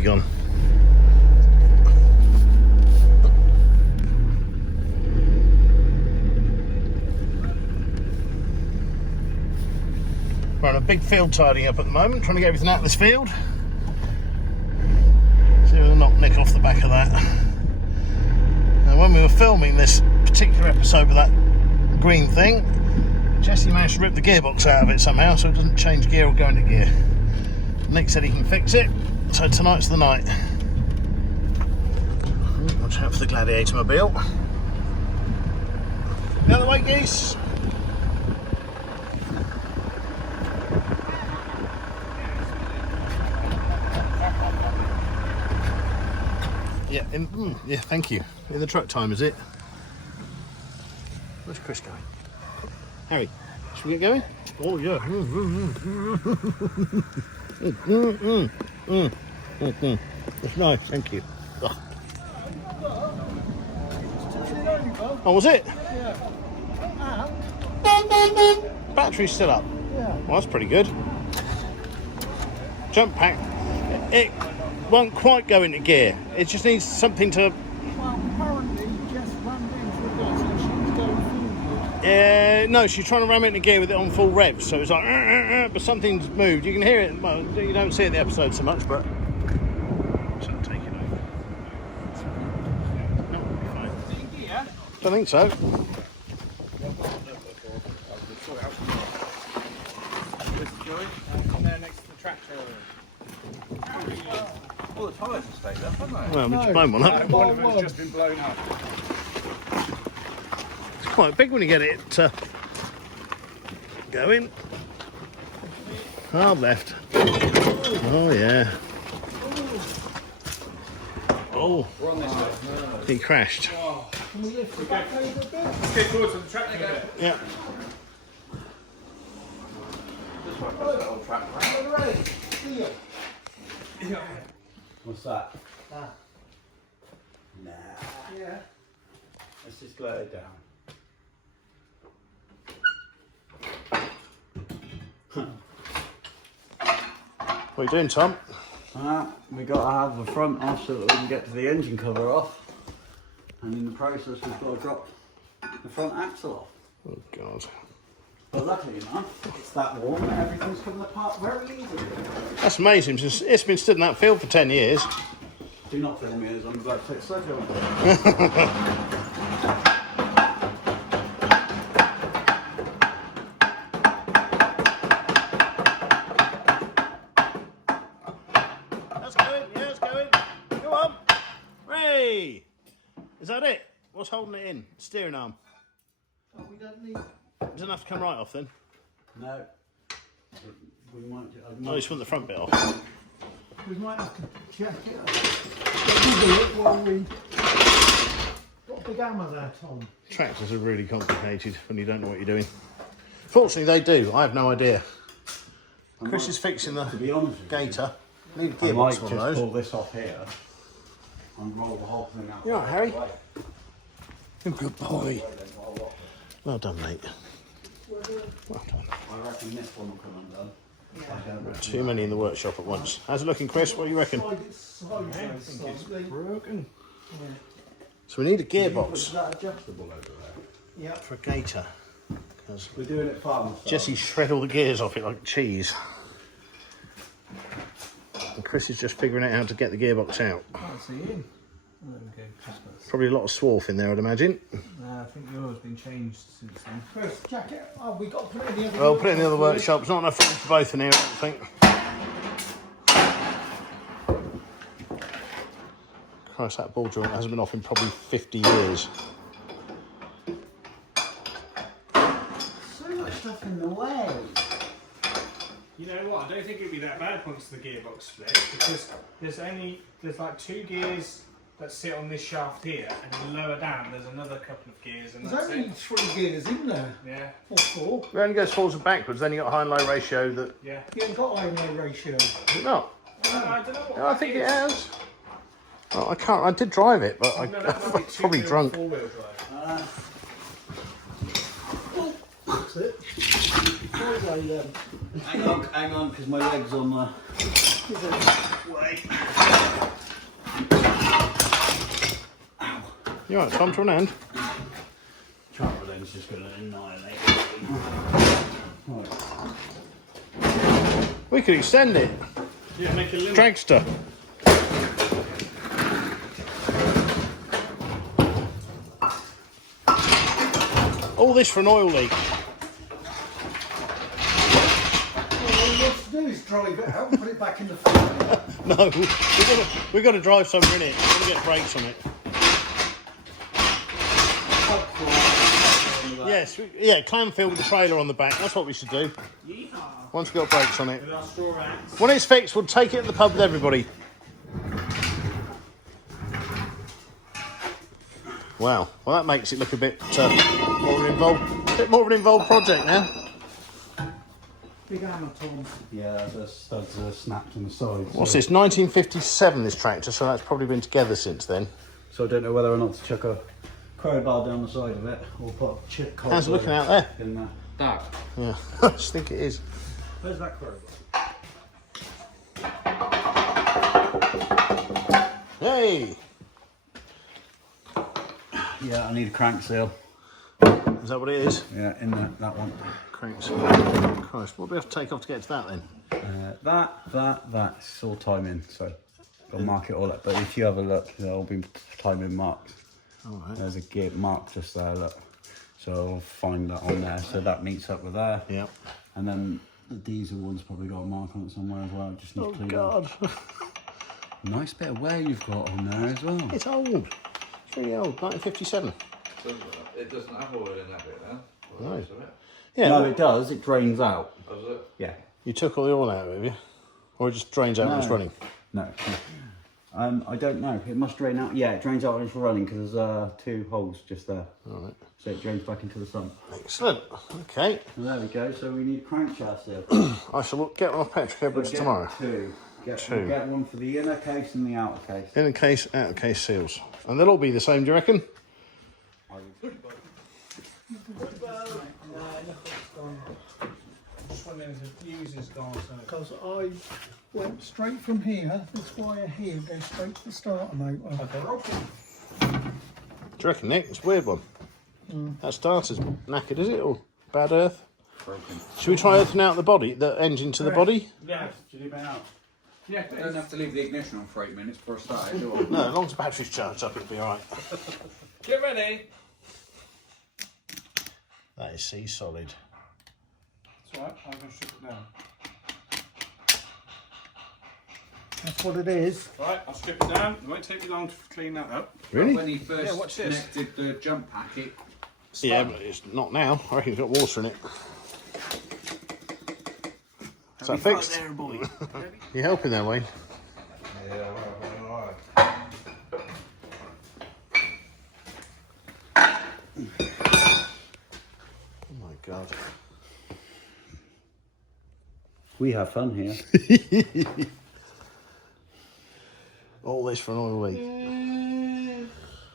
he gone? We're on a big field tidying up at the moment, trying to get everything out of this field. So we'll knock Nick off the back of that. And when we were filming this particular episode with that green thing, Jesse managed to rip the gearbox out of it somehow so it doesn't change gear or go into gear. Nick said he can fix it, so tonight's the night. Watch out for the Gladiator mobile. The other way, geese. Yeah, yeah, thank you. In the truck time, is it? Where's Chris going? Harry, should we get going? Oh, yeah. It's nice, thank you. Oh, oh was it? Yeah. Battery's still up? Yeah. Well, that's pretty good. Jump pack. It won't quite go into gear. It just needs something to... Well, apparently Jess rammed into the gas and she was going forward. No, she's trying to ram it into gear with it on full rev, so it's like, but something's moved. You can hear it. Well, you don't see it in the episode so much, but... So I'll take it over. No, it'll be fine. Don't think so. Come there next to the tractor. All the tyres have stayed up, haven't they? Well, we just blown one up. One of them's just been blown up. It's quite big when you get it going. Hard left. Oh, yeah. Oh, We're on this way. he crashed. Can we lift the back over a bit? Let's get towards the tractor a bit. Yeah. This one goes the whole track, right? Ready? See ya. What's that? Ah. Nah. Yeah. Let's just let it down. What are you doing, Tom? We got to have the front off so that we can get to the engine cover off. And in the process we've got to drop the front axle off. Oh, God. But luckily enough, it's that warm that everything's coming apart very easily. That's amazing. It's been stood in that field for 10 years. Do not film me as I'm about to take surgery on. That's going. Yeah, it's going. Go on. Hey! Is that it? What's holding it in? Steering arm. Oh, we don't need... Doesn't have to come right off then. No. We might, Oh, you just want the front bit off. We might have to check it out. Google it while we... Got a big hammer there, Tom. Tractors are really complicated when you don't know what you're doing. Fortunately, they do. I have no idea. Chris is fixing the to be honest with you, Gator. Need a I might gearbox just one of those. pull this off here and roll the whole thing out. You all right, Harry? Good boy. Well done, mate. Well done. I reckon this one will come undone. Too many in the workshop at once. How's it looking, Chris? What do you reckon? Broken. So we need a Is gearbox that adjustable over there? Yeah. for a Gator. Because We're doing it farm style. Jesse shred all the gears off it like cheese. And Chris is just figuring out how to get the gearbox out. Can't see in. Oh, there we go. Probably a lot of swarf in there, I'd imagine. I think yours has been changed since then. First, check it. Oh, we got to put it in the other Well, put it in the other workshop. workshop. It's not enough room for both in here, I don't think. Christ, that ball joint hasn't been off in probably 50 years. So much stuff in the way. You know what? I don't think it'd be that bad once the gearbox split because there's like 2 gears that sit on this shaft here, and then lower down there's another couple of gears, and There's that's only it. 3 gears in there. Yeah, Or 4. It only goes forwards and backwards, then you've got high and low ratio that... yeah. You ain't got high no ratio. Is it not? I don't know what No, I that think is. it has. Oh, I can't. I did drive it, but No, that might I'm be probably 2-wheel, drunk. 4-wheel drive. That's it. Hang on, because my leg's on the way. You right, Tom, to an end? Trampoline's just going to annihilate. We could extend it. Yeah, make a limit. Dragster. All this for an oil leak. All you have to do is drive it out and put it back in the fire. No, we've got to drive somewhere in it. We've got to get brakes on it. Yes, yeah, clamfield with the trailer on the back. That's what we should do. Once we've got brakes on it. With our straw racks. When it's fixed, we'll take it to the pub with everybody. Wow. Well, that makes it look a bit more of an involved project now. Big hammer, Tom. Yeah, the studs are snapped on the sides. What's this? 1957. This tractor, so that's probably been together since then. So I don't know whether or not to chuck a crowbar down the side of it or put a chip How's it looking out there? in there. Dark. Yeah, I just think it is. Where's that crowbar? Hey, Yeah, I need a crank seal. is that what it is? Yeah, in there, that one. Cranks. Christ, what do we have to take off to get to that then? That. It's all timing, so I'll mark it all up. But if you have a look, there'll be timing marked. All right. There's a gate mark just there, look. So I'll find that on there. So that meets up with there. Yeah. And then the diesel one's probably got a mark on it somewhere as well. Just need Oh to clean God, it. Nice bit of wear you've got on there as well. it's old. It's really old. 1957. It doesn't have oil in that bit then? No. Does it? Yeah. No, it does. It drains out. Does it? Yeah. You took all the oil out of it, have you? Or it just drains out when it's No. running? No. I don't know. It must drain out. Yeah, it drains out when it's running because there's 2 holes just there. All right. So it drains back into the sun. Excellent. Okay. And there we go. So we need a crankshaft there. I shall get one off Petrick Edwards tomorrow. 2. Two. Get one for the inner case and the outer case. Inner case, outer case seals. And they'll all be the same, do you reckon? Just wondering if the fuse is gone. So. Because I went straight from here, this wire here, goes straight to the starter motor. Okay. Do you reckon, Nick? It's a weird one. That starter's knackered, is it? Or bad earth? Broken. Should we try earthing out the body, the engine to the body? Yeah, do you leave it out? Yeah, You don't have to leave the ignition on for 8 minutes for a start, do I? No, as long as the battery's charged up, it'll be alright. Get ready. That is sea solid. That's all right, I'm going to strip it down. That's what it is. Right, I'll strip it down. It won't take me long to clean that up. Really? When he first Yeah, watch this. connected the jump pack, it Yeah, but it's not now. I reckon it's got water in it. Is that fixed? There, boy. You helping there, Wayne? Oh my God. We have fun here. All this for an oil leak.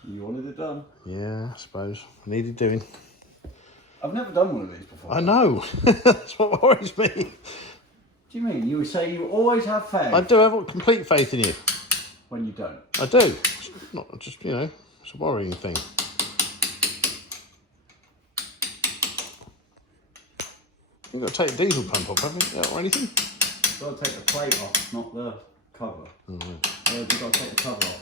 You wanted it done. Yeah, I suppose. Needed doing. I've never done one of these before. I know. That's what worries me. Do you mean you say you always have faith I do have complete faith in you. when you don't? I do. It's not just, you know, it's a worrying thing. You've got to take the diesel pump off, haven't you? Or anything? You've got to take the plate off, not the cover. Mm-hmm. You've got to take the cover off.